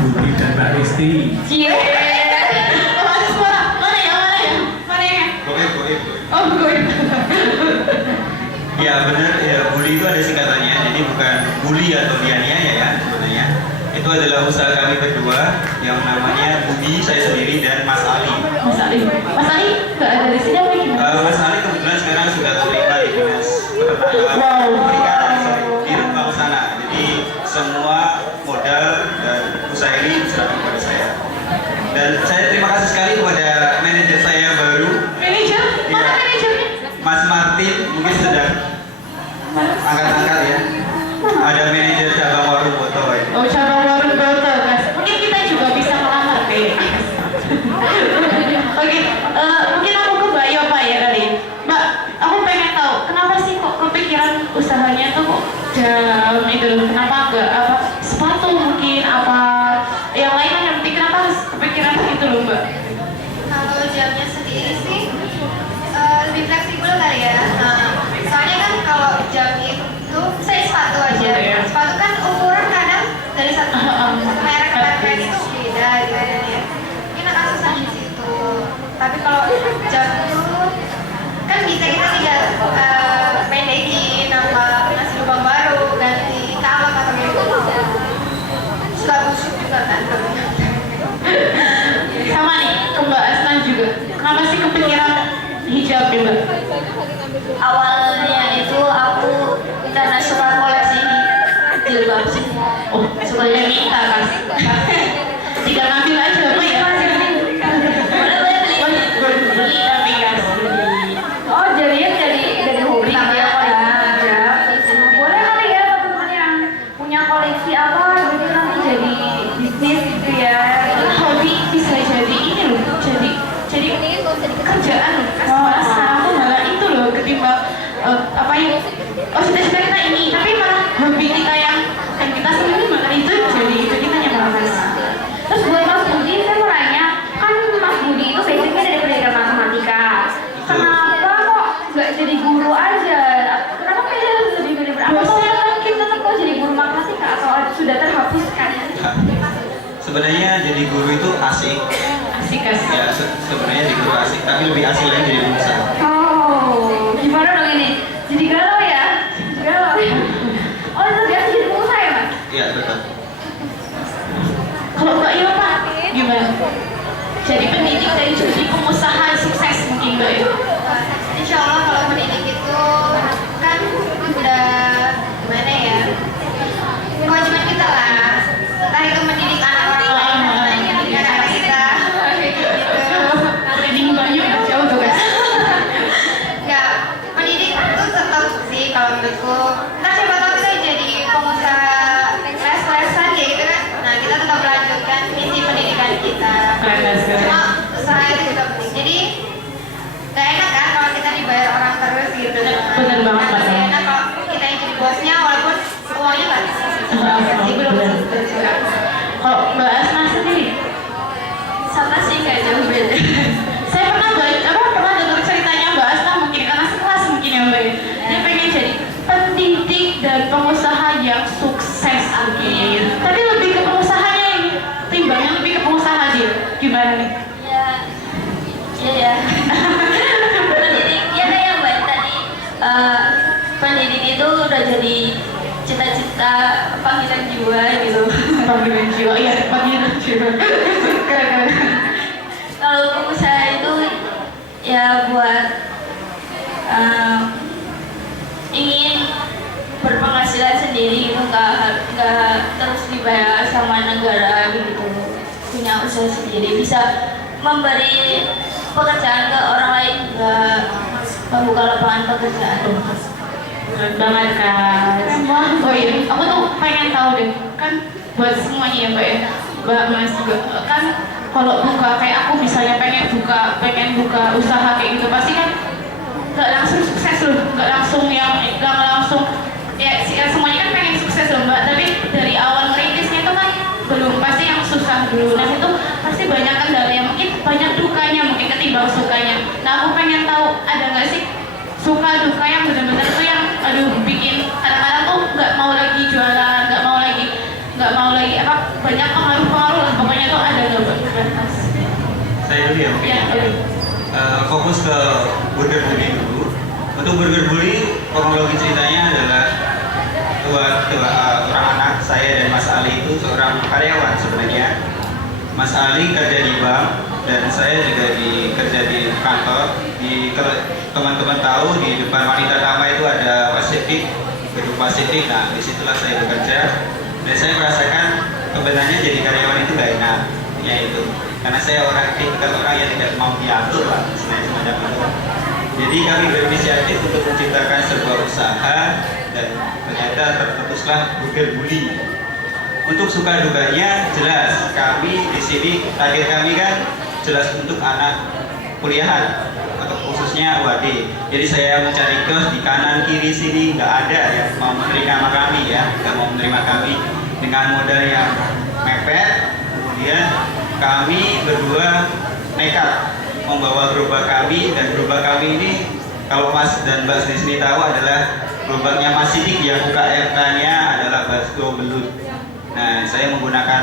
Budi dan Mbak Risti. Cie. Mana suara? Mana ya? Mana ya? Mana ya? Goib. Oh, gue. Ya benar, ya bully itu ada singkatannya, jadi bukan bully atau dianiaya ya sebenarnya. Itu adalah usaha kami berdua yang namanya Budi, saya sendiri, dan Mas Ali. Mas Ali nggak ada di sini apa gimana? Mas Ali kebetulan sekarang sudah terima di dinas peternakan Wow. perikanan di Rembang sana. Jadi semua modal dan usaha ini diserahkan kepada saya. Dan saya terima kasih sekali kepada manajer saya yang baru, Manajer? Mana Iya. manajernya? Mas Martin, mungkin sedang angkat-angkat ya. Ada manajer cabang warung foto ini. Oh, cabang warung Broto, guys. Mungkin kita juga bisa melamar kayak. Oke, mungkin aku ke Mbak Yopa ya kali. Mbak, aku pengen tahu kenapa sih kok kepikiran usahanya tuh kok jam itu? Kenapa enggak apa sepatu mungkin apa yang lain yang penting kenapa harus kepikiran itu loh Mbak? Kalau jamnya sendiri sih lebih fleksibel kali ya. Soalnya kan kalau jam itu saya sepatu aja. Iya. Sepatu kan ukuran kadang dari satu merek ke merek itu beda gitu kan ya. Mungkin akan susah di situ. Tapi kalau jam itu kan bisa kita tinggal pendekin apa ngasih lubang baru, ganti kaleng atau gitu. Sudah busuk juga kan. Sama nih ke Mbak Asnan juga. Kenapa sih kepikiran hijab ya Mbak? Awalnya itu aku karena suka koleksi jilbab sih. Oh, supaya minta kan? Tinggal ngambil aja Mbak ya. Beli tapi kan beli. Oh jadinya dari hobi ya boleh kali ya teman-teman yang punya koleksi apa gitu nanti jadi bisnis gitu ya. Hobi bisa jadi ini loh, jadi kerjaan loh. Masa aku malah itu loh ketimbang apa ya? Oh cita-cita kita ini, tapi malah hobi kita yang kita sendiri malah itu jadi kita yang malas. Terus buat Mas Budi saya mau nanya, kan Mas Budi itu basicnya dari pendidikan matematika. Kenapa kok nggak jadi guru aja? Kenapa kayaknya harus jadi guru? Apa soalnya kan kita tetap mau jadi guru matematika atau sudah terhapuskan? Sebenarnya jadi guru itu asik. Asik asik. Ya sebenarnya jadi guru asik, tapi lebih asik lagi jadi pengusaha. Oh, gimana dong ini? Jadi galau ya? Galau ya? Oh, itu biasa jadi pengusaha ya, Mas? Iya betul. Kalau Mbak Yopa gimana? Jadi pendidik dan jadi pengusaha sukses mungkin Mbak ya? Insya Allah kalau mendidik itu kan udah gimana ya, kewajiban kita lah. Entah itu mendidik anak orang lain atau mendidik anak kita gitu. Training banyak jauh tuh guys. Ya mendidik itu tetap sih kalau menurutku. Ntar siapa tahu kita jadi pengusaha les-lesan kayak gitu kan. Nah kita tetap melanjutkan misi pendidikan kita. Cuma usaha itu juga penting. Jadi gak enak kan kalau kita dibayar orang terus gitu. Bener banget, Mas. Masih enak kalau kita yang jadi bosnya walaupun uangnya nggak bisa sih. Jadi belum tentu. Kalau Mbak Asna sendiri, Sama sih nggak jauh beda. saya pernah dengar ceritanya Mbak Asna mungkin karena sekelas mungkin ya Mbak ya. Dia pengen jadi pendidik dan pengusaha yang sukses mungkin. Tapi lebih ke pengusahanya ini, timbangnya lebih ke pengusaha dia. Gimana nih? Ya, iya ya. Pendidik, ya kayak Mbak tadi, pendidik itu udah jadi cita-cita panggilan jiwa gitu. Panggilan jiwa, iya panggilan jiwa. Keren. Kalau pengusaha itu ya buat ingin berpenghasilan sendiri gitu, nggak terus dibayar sama negara gitu, punya usaha sendiri, bisa memberi pekerjaan ke orang lain, juga membuka lapangan pekerjaan. Keren banget kan. Oh iya, aku tuh pengen tahu deh, kan buat semuanya ya Mbak ya, Mbak Mas juga kan kalau buka kayak aku misalnya pengen buka usaha kayak gitu pasti kan nggak langsung sukses loh, nggak langsung ya semuanya kan pengen sukses loh Mbak, tapi dari awal merintisnya itu kan belum, pasti yang susah dulu. Nah itu pasti banyak kendala yang mungkin banyak dukanya mungkin ketimbang sukanya. Nah aku pengen tahu ada nggak sih suka duka yang benar-benar tuh yang aduh bikin kadang-kadang tuh nggak mau lagi jualan, nggak mau lagi apa banyak pengaruh-pengaruh dapat batas. Saya dulu ya mungkin. Ya, oke. Fokus ke Burger Bully dulu. Untuk Burger Bully, kronologi ceritanya adalah orang anak saya dan Mas Ali itu seorang karyawan sebenarnya. Mas Ali kerja di bank dan saya juga kerja di kantor. Teman-teman tahu di depan Wanita Tama itu ada Pasifik, gedung Pasifik. Nah, disitulah saya bekerja dan saya merasakan sebenarnya jadi karyawan itu gak enak, ya itu. Karena saya tipikal orang yang tidak mau diatur lah, istilahnya semacam itu. Jadi kami berinisiatif untuk menciptakan sebuah usaha dan ternyata tercetuslah Burger Bully. Untuk suka dukanya jelas, kami di sini target kami kan jelas untuk anak kuliahan atau khususnya UAD. Jadi saya mencari kios di kanan kiri sini nggak ada yang mau menerima kami ya, nggak mau menerima kami dengan modal yang mepet. Kemudian kami berdua nekat membawa gerobak kami, dan gerobak kami ini kalau Mas dan Mbak di sini tahu adalah gerobaknya Mas Sidik yang UKM-nya adalah bakso belut. Nah, saya menggunakan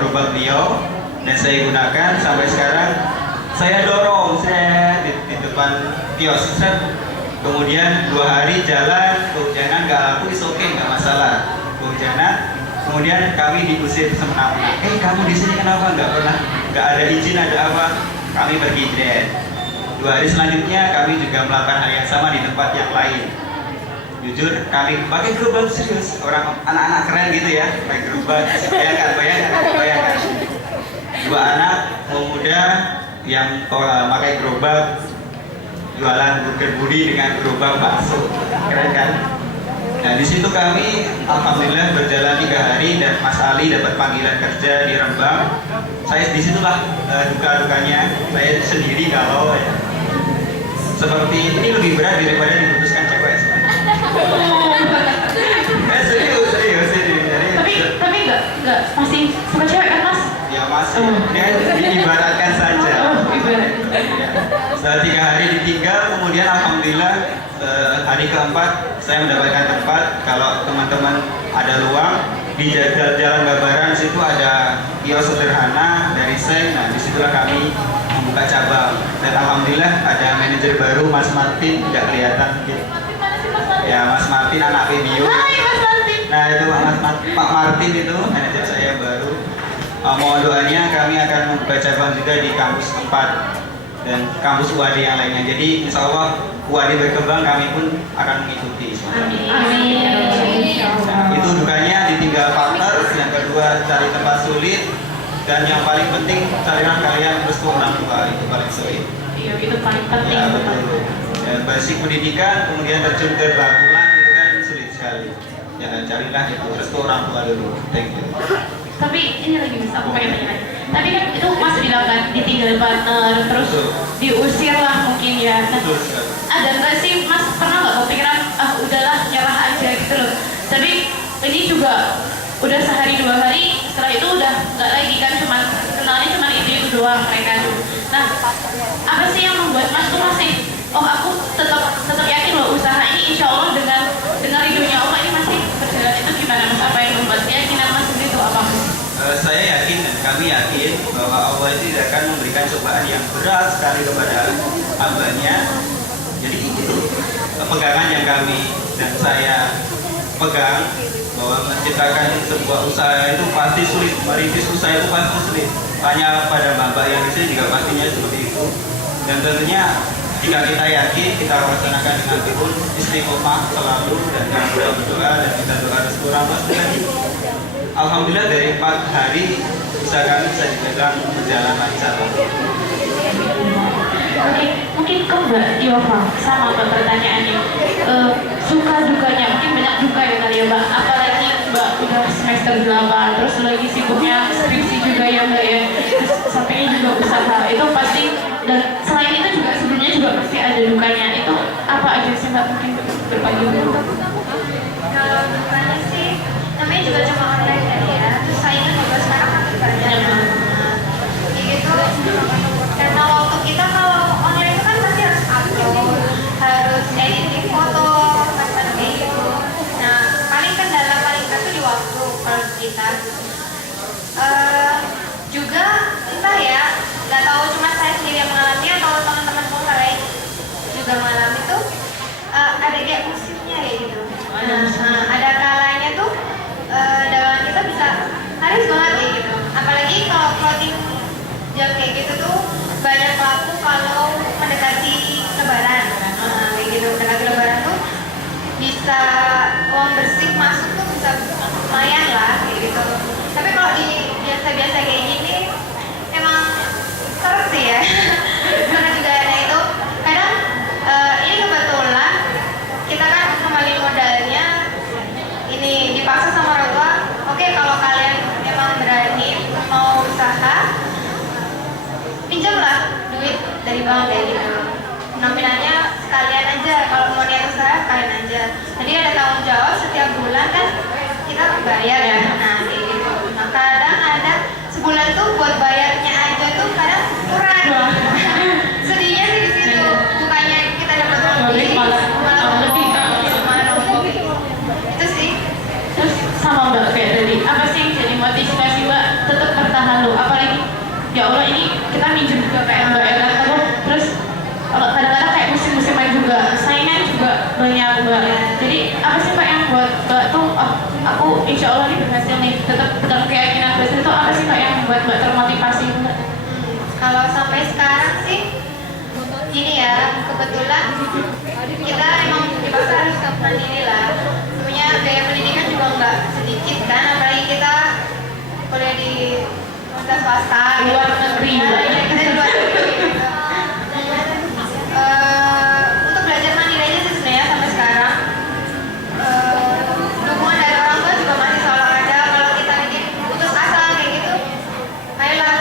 gerobak beliau dan saya gunakan sampai sekarang. Saya dorong saya di depan kios, kemudian 2 hari jalan, kehujanan nggak laku, is oke, nggak masalah. Kehujanan, kemudian kami diusir semena-mena. Kamu di sini kenapa nggak ada izin, ada apa? Kami pergi deh. 2 hari selanjutnya kami juga melakukan hal yang sama di tempat yang lain. Jujur kami pakai gerobak serius, orang anak-anak keren gitu ya, pakai gerobak. Bayangkan. 2 anak pemuda yang pakai gerobak jualan Burger Bully dengan gerobak bakso, keren kan? Nah, di situ kami alhamdulillah berjalan 3 hari dan Mas Ali dapat panggilan kerja di Rembang. Saya disitulah duka-dukanya. Saya sendiri kalau ya, seperti ini lebih berat daripada diputuskan cewek. Serius. Tapi enggak masih suka cewek kan Mas? Ya masih. Ya diibaratkan saja. Setelah 3 hari ditinggal, kemudian alhamdulillah hari keempat saya mendapatkan tempat. Kalau teman-teman ada luang di jalan Babaran, situ ada kios sederhana dari Seng. Nah, disitulah kami membuka cabang dan alhamdulillah ada manajer baru, Mas Martin, tidak kelihatan gitu. Ya, Mas Martin anak Febio. Nah, itu Pak Martin itu manajer saya baru. Mohon doanya, kami akan membuka cabang juga di kampus 4 dan kampus UAD yang lainnya. Jadi insya Allah UAD berkembang, kami pun akan mengikuti. Amin. Itu dukanya ditinggal partner, yang kedua cari tempat sulit, dan yang paling penting carilah kalian restu orang tua, itu paling sulit. Iya, itu paling penting. Ya, betul. Dan basic pendidikan, kemudian terjun ke bakulan itu kan sulit sekali. Ya, carilah itu restu orang tua dulu. Thank you. Tapi ini lagi Mas, aku pengen tanya lagi. Tadi kan itu Mas bilang kan ditinggal partner, terus diusir lah mungkin ya. Nah, ada nggak sih Mas pernah nggak kepikiran udahlah nyerah aja gitu loh. Tapi ini juga udah sehari 2 hari, setelah itu udah nggak lagi kan, kenalnya cuma itu doang mereka tuh. Nah, apa sih yang membuat Mas tuh masih aku tetap yakin loh usaha ini insya Allah dengan ridhonya Allah ini masih berjalan. Itu gimana Mas? Apa yang membuat keyakinan Mas itu apa Mas? Saya yakin dan kami yakin bahwa Allah itu tidak akan memberikan cobaan yang berat sekali kepada hambanya. Jadi itu pegangan yang kami dan saya pegang, bahwa menciptakan sebuah usaha itu pasti sulit, merintis usaha itu pasti sulit. Tanya pada bapak yang di sini juga pastinya seperti itu. Dan tentunya jika kita yakin, kita laksanakan dengan tekun, istiqomah selalu, dan kita berdoa dan kita doa restu orang tua lagi. Alhamdulillah dari 4 hari usaha kami bisa dipegang berjalan lancar. Mungkin ke Mbak Yova sama Mbak pertanyaannya, suka dukanya mungkin banyak duka ya kali ya Mbak, apalagi Mbak udah semester 8 terus lagi sibuknya skripsi juga ya Mbak ya, sampainya juga usaha itu pasti, dan selain itu juga sebelumnya juga pasti ada dukanya. Itu apa aja sih Mbak, mungkin berbagi dulu? Kalau dukanya sih namanya juga cuma online kan ya, terus saingan juga sekarang makin banyak gitu. Karena waktu kita kalau online itu kan pasti harus upload, harus editing foto, macam kayak gitu. Nah, paling kendala paling besar tuh di waktu kalau kita. juga entah ya, nggak tahu cuma saya sendiri yang mengalami atau teman-teman saya lain juga mengalami itu, ada kayak musimnya kayak gitu. Ada kalanya tuh dagangan kita bisa laris banget kayak gitu. Apalagi kalau clothing jam kayak gitu tuh banyak laku kalau mendekati lebaran. Kayak gitu, mendekati lebaran tuh bisa uang bersih masuk tuh bisa lumayan lah kayak gitu. Tapi kalau di biasa-biasa kayak gini emang seret sih ya. Karena juga ada itu kadang ini kebetulan kita kan kembali modalnya ini dipaksa sama orang tua. Oke, kalau kalian emang berani mau usaha, pinjamlah duit dari bank kayak gitu. Nominalnya sekalian aja, kalau mau niat usaha sekalian aja. Jadi ada tanggung jawab setiap bulan kan kita bayar ya. Nah kayak gitu. Nah kadang ada sebulan tuh buat bayarnya aja tuh kadang kurang. Sedihnya sih di situ. Bukannya kita dapat lebih, malah lebih. Itu sih. Terus sama Mbak kayak tadi, apa sih yang jadi motivasi Mbak tetap bertahan lo? Apalagi ya Allah ini kita minjem juga kayak Mbak ya kan, terus kalau kadang-kadang kayak musim-musiman juga saingan juga banyak Mbak. Jadi apa sih Mbak yang buat Mbak tuh aku insya Allah ini berhasil nih, tetap dengan keyakinan berhasil itu apa sih Mbak yang membuat Mbak termotivasi Mbak? Kalau sampai sekarang sih gini ya, kebetulan kita emang dipaksa harus mandiri lah. Sebenarnya biaya pendidikan juga nggak sedikit kan, apalagi kita kuliah di universitas swasta Luar negeri ya, Mbak. kita di luar negeri gitu. Untuk belajar mandiri aja sih sebenarnya sampai sekarang. Dukungan dari orang tua juga masih selalu ada. Kalau kita bikin putus asa kayak gitu, ayolah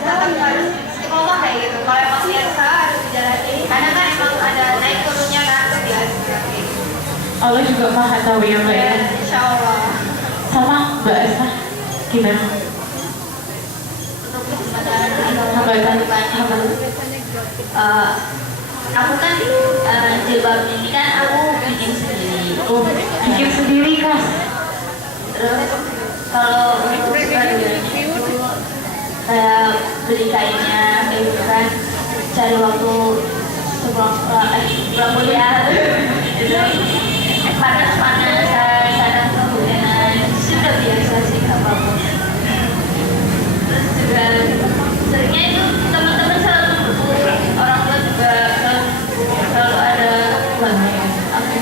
tetap harus istiqomah kayak gitu. Kalau emang niat usaha harus dijalani. Karena kan emang ada naik turunnya kan biasa kayak gitu. Allah juga maha tahu ya Mbak ya. Insya Allah. Sama Mbak Esa gimana? Hambatan Aku kan jilbab ini kan aku bikin sendiri. Oh, bikin sendiri Kas. Terus kalau untuk bajunya itu kayak beli kainnya kayak gitu kan, cari waktu sebelum pulang kuliah itu panas kadang kehujanan, sudah biasa sih apapun. Terus juga seringnya itu teman-teman selalu mendukung, orang tua juga selalu ada buat aku.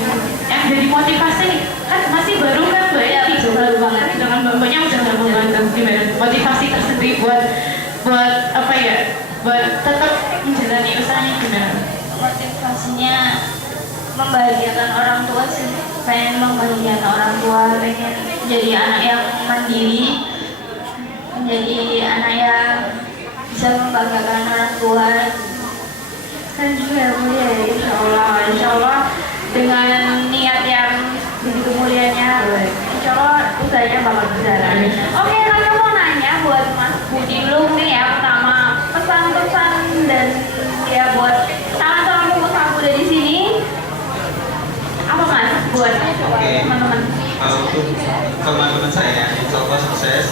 Yang jadi motivasi nih, kan masih baru kan Mbak ya, baru banget dengan Mbaknya udah nggak membantu gimana motivasi tersendiri buat apa ya, buat tetap menjalani usahanya gimana? Motivasinya membahagiakan orang tua sih, pengen membahagiakan orang tua, pengen jadi anak yang mandiri, menjadi anak yang bisa membanggakan orang tua. Kan juga mulia ya, insya Allah dengan niat yang begitu mulianya, insya Allah usahanya bakal berjalan. Oke, kakak mau nanya buat Mas Budi dulu nih ya, pertama pesan-pesan dan ya buat calon-calon pengusaha muda di sini apa Mas buat teman-teman? Untuk teman-teman saya, insya Allah sukses.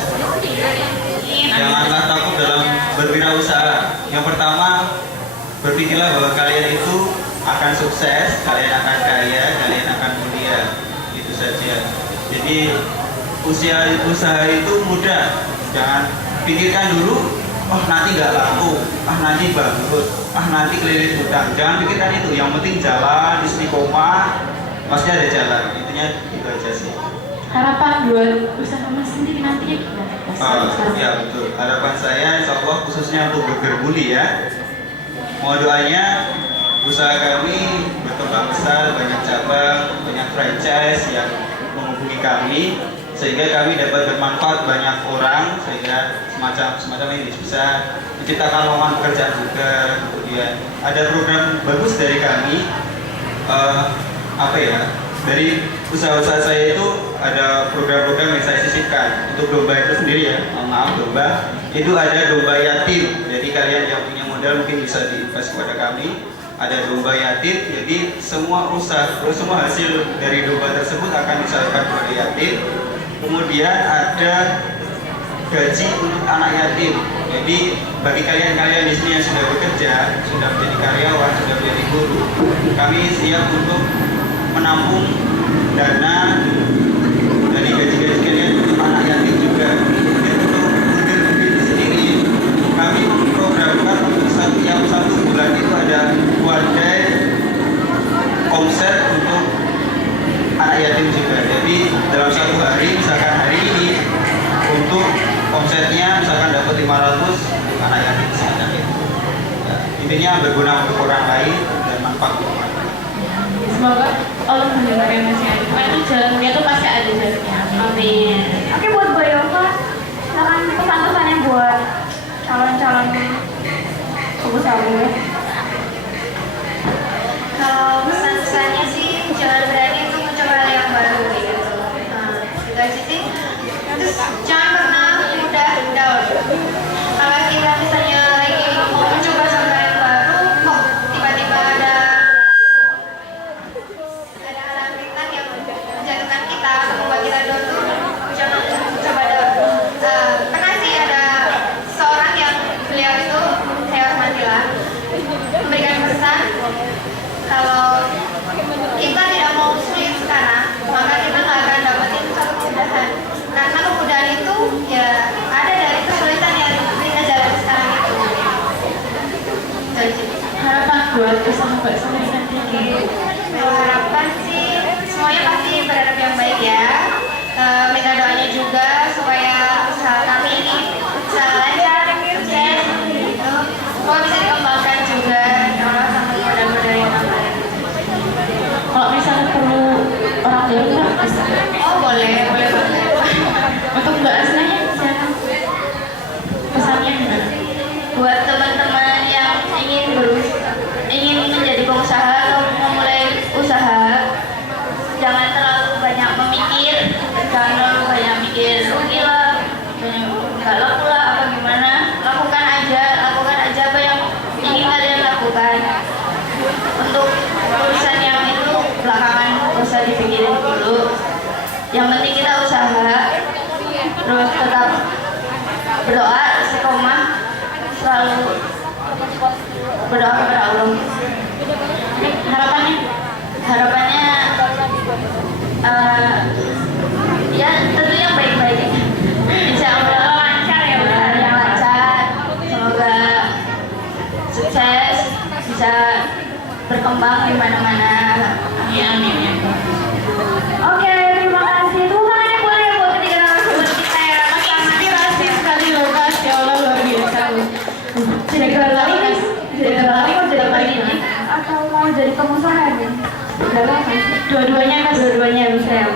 Janganlah takut dalam berwirausaha. Yang pertama, berpikirlah bahwa kalian itu akan sukses, kalian akan kaya, kalian akan mulia. Itu saja. Jadi usaha itu mudah. Jangan pikirkan dulu, oh nanti nggak laku, nanti bangkrut, nanti keliling hutang. Jangan pikirkan itu. Yang penting jalan, istiqomah, pasti ada jalan. Intinya itu aja sih. Harapan buat usaha Mas sendiri nantinya gimana? Ya betul. Harapan saya insya Allah khususnya untuk Burger Bully ya. Mohon doanya usaha kami berkembang besar, banyak cabang, banyak franchise yang menghubungi kami sehingga kami dapat bermanfaat banyak orang, sehingga semacam ini bisa menciptakan lapangan pekerjaan juga. Kemudian ada program bagus dari kami, dari usaha-usaha saya itu ada program-program yang saya sisipkan untuk domba itu sendiri ya. Domba itu ada domba yatim, jadi kalian yang punya modal mungkin bisa diinvest kepada kami. Ada domba yatim, jadi semua hasil dari domba tersebut akan disalurkan kepada yatim. Kemudian ada gaji untuk anak yatim. Jadi bagi kalian-kalian di sini yang sudah bekerja, sudah menjadi karyawan, sudah menjadi guru, kami siap untuk menampung dana dari gaji-gaji kalian untuk anak yatim juga. Mungkin untuk bukit-bukit sendiri, kami memprogramkan untuk setiap 1 bulan itu ada one day konser untuk anak yatim juga. Jadi dalam 1 hari, misalkan hari ini untuk konsernya misalkan dapat 500 untuk anak yatim semacam itu. Ya, intinya berguna untuk orang lain dan manfaat untuk orang lain. Semoga Allah mendengar yang masih ada. Karena itu jalannya tuh pasti ada jalannya. Amin. Oke, buat Mbak Yova, silakan pesan-pesannya buat calon-calon pengusaha. Kalau pesan-pesannya sih jangan berani untuk mencoba hal yang baru gitu. Nah, itu aja sih. Terus jangan pernah mudah down. Kalau kita misalnya lagi mau mencoba sesuatu yang baru, kok tiba-tiba ada halangan yang menjatuhkan kita, membuat kita down tuh, jangan coba down. Pernah sih ada seorang yang beliau itu Theo Mantila memberikan pesan kalau kita tidak mau sulit sekarang, maka kita nggak akan dapetin satu kemudahan. Karena kemudahan itu ya ada dari kesulitan yang kita jalani sekarang itu. Jadi Harapan buat sahabat semua nanti. kalau harapan sih semuanya pasti berharap yang baik ya. Minta doanya juga supaya usaha kami ini bisa lancar, sukses, gitu. Semoga bisa dikembangkan juga, ya Allah, sampai modal-modal yang lain. Kalau misalnya perlu orang baru nggak bisa. Oh boleh banget. Untuk Mbak Asnanya silakan. Pesannya gimana? Buat teman-teman yang ingin menjadi pengusaha atau memulai usaha, jangan terlalu banyak memikir, jangan terlalu banyak mikir rugi lah, nggak laku lah, apa gimana. Lakukan aja apa yang ingin kalian lakukan. Untuk urusan yang itu belakangan nggak usah dipikirin dulu. Yang penting kita usaha, terus tetap berdoa, istiqomah, selalu berdoa kepada Allah. Harapannya ya tentu yang baik-baik. Insya Allah lancar ya, yang lancar. Semoga sukses, bisa berkembang di mana-mana. Amin. Oke, terima kasih. Tuhannya boleh buat ketiga narasumber kita ya. Inspirasi sekali loh Mas, ya Allah luar biasa. Jadi pendidik atau mau jadi pengusaha nih? Dua-duanya Mas. Dua-duanya bisa ya.